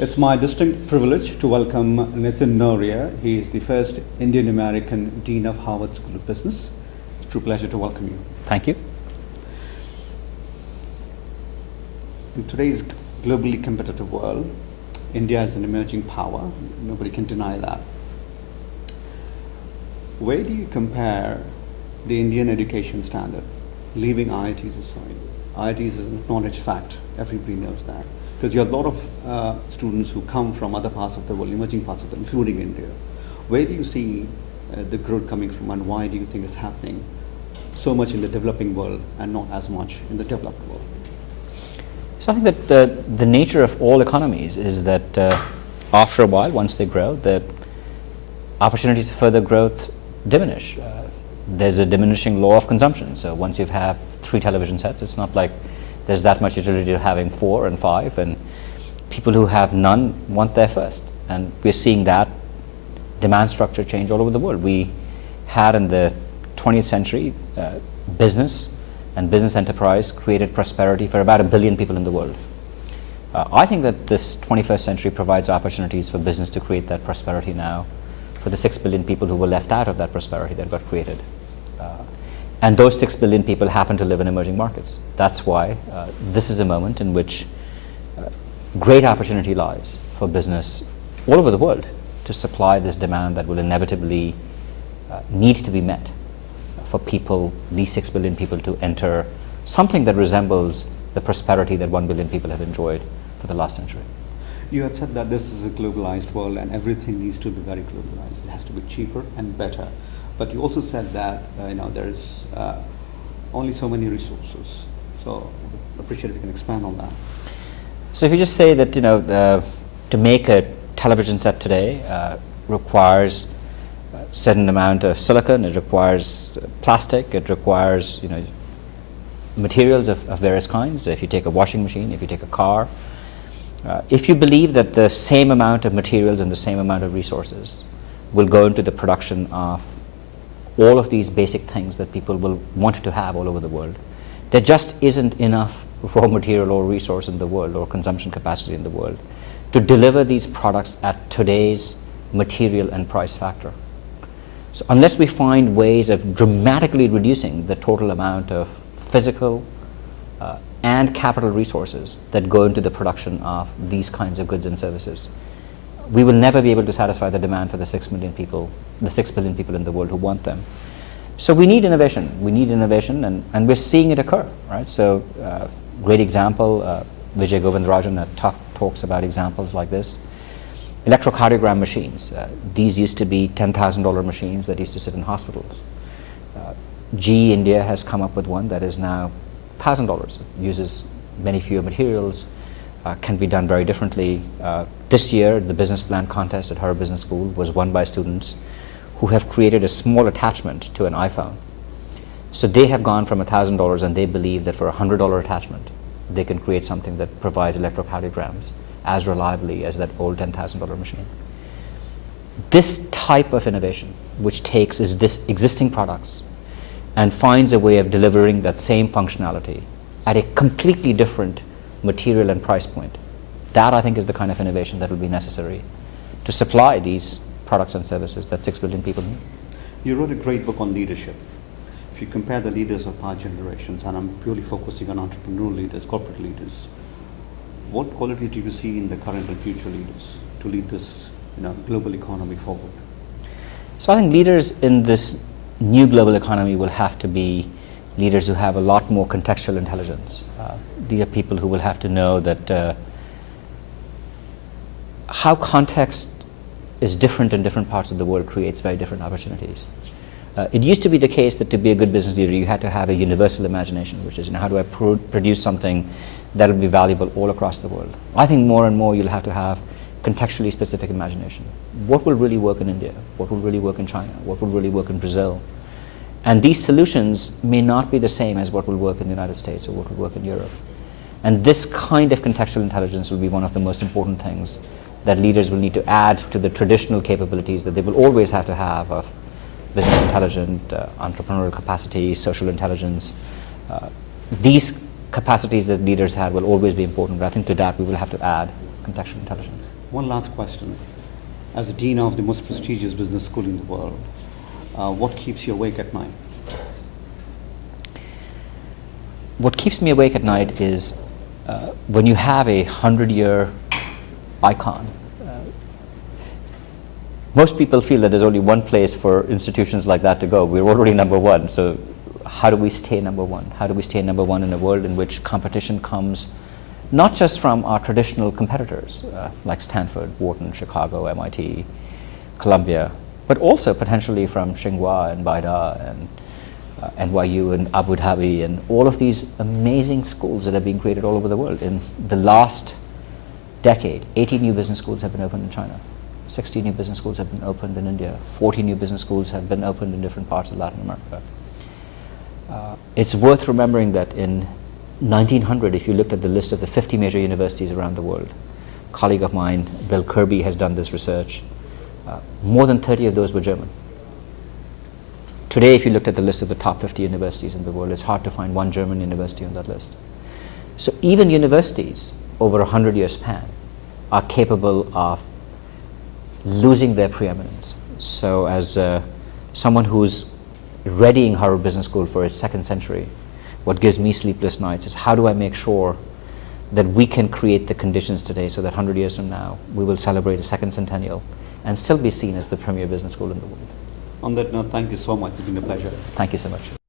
It's my distinct privilege to welcome Nitin Nohria. He is the first Indian American Dean of Harvard School of Business. It's a true pleasure to welcome you. Thank you. In today's globally competitive world, India is an emerging power. Nobody can deny that. Where do you compare the Indian education standard, leaving IITs aside? IITs is an acknowledged fact. Everybody knows that. Because you have a lot of students who come from other parts of the world, emerging parts of the world, including India. Where do you see the growth coming from, and why do you think it's happening so much in the developing world and not as much in the developed world? So I think that the nature of all economies is that after a while, once they grow, the opportunities for further growth diminish. There's a diminishing law of consumption. So once you have 3 television sets, it's not like there's that much utility to having 4 and 5, and people who have none want their first. And we're seeing that demand structure change all over the world. We had in the 20th century business and business enterprise created prosperity for about 1 billion people in the world. I think that this 21st century provides opportunities for business to create that prosperity now for the 6 billion people who were left out of that prosperity that got created. And those 6 billion people happen to live in emerging markets. That's why this is a moment in which great opportunity lies for business all over the world to supply this demand that will inevitably need to be met for people, these 6 billion people, to enter something that resembles the prosperity that 1 billion people have enjoyed for the last century. You had said that this is a globalized world and everything needs to be very globalized. It has to be cheaper and better. But you also said that there's only so many resources. So I appreciate if you can expand on that. So if you just say that to make a television set today requires a certain amount of silicon, it requires plastic, it requires materials of various kinds. If you take a washing machine, if you take a car, if you believe that the same amount of materials and the same amount of resources will go into the production of all of these basic things that people will want to have all over the world, there just isn't enough raw material or resource in the world or consumption capacity in the world to deliver these products at today's material and price factor. So unless we find ways of dramatically reducing the total amount of physical and capital resources that go into the production of these kinds of goods and services, we will never be able to satisfy the demand for the 6 billion people in the world who want them. So we need innovation. We need innovation, and we're seeing it occur, right? So great example, Vijay Govindarajan talks about examples like this. Electrocardiogram machines. These used to be $10,000 machines that used to sit in hospitals. GE India has come up with one that is now $1,000. It uses many fewer materials, can be done very differently. This year, the business plan contest at Harvard Business School was won by students who have created a small attachment to an iPhone. So they have gone from $1,000, and they believe that for a $100 attachment, they can create something that provides electrocardiograms as reliably as that old $10,000 machine. This type of innovation, which takes existing products and finds a way of delivering that same functionality at a completely different material and price point, that I think is the kind of innovation that will be necessary to supply these products and services that 6 billion people need. You wrote a great book on leadership. If you compare the leaders of our generations, and I'm purely focusing on entrepreneurial leaders, corporate leaders, what qualities do you see in the current and future leaders to lead this global economy forward? So I think leaders in this new global economy will have to be leaders who have a lot more contextual intelligence. These are people who will have to know that how context is different in different parts of the world creates very different opportunities. It used to be the case that to be a good business leader, you had to have a universal imagination, which is how do I produce something that will be valuable all across the world. I think more and more you'll have to have contextually specific imagination. What will really work in India? What will really work in China? What will really work in Brazil? And these solutions may not be the same as what will work in the United States or what will work in Europe. And this kind of contextual intelligence will be one of the most important things that leaders will need to add to the traditional capabilities that they will always have to have of business intelligence, entrepreneurial capacity, social intelligence. These capacities that leaders have will always be important, but I think to that we will have to add contextual intelligence. One last question. As a dean of the most prestigious business school in the world, what keeps you awake at night? What keeps me awake at night is when you have a 100-year icon. Most people feel that there's only one place for institutions like that to go. We're already number one, so how do we stay number one? How do we stay number one in a world in which competition comes not just from our traditional competitors like Stanford, Wharton, Chicago, MIT, Columbia, but also potentially from Tsinghua and Baida and NYU and Abu Dhabi and all of these amazing schools that are being created all over the world. In the last decade, 80 new business schools have been opened in China. 60 new business schools have been opened in India. 40 new business schools have been opened in different parts of Latin America. It's worth remembering that in 1900, if you looked at the list of the 50 major universities around the world, a colleague of mine, Bill Kirby, has done this research. More than 30 of those were German. Today, if you looked at the list of the top 50 universities in the world, it's hard to find one German university on that list. So even universities over a 100-year span are capable of losing their preeminence. So as someone who's readying Harvard Business School for its second century, what gives me sleepless nights is how do I make sure that we can create the conditions today so that 100 years from now we will celebrate a second centennial and still be seen as the premier business school in the world. On that note, thank you so much. It's been a pleasure. Thank you so much.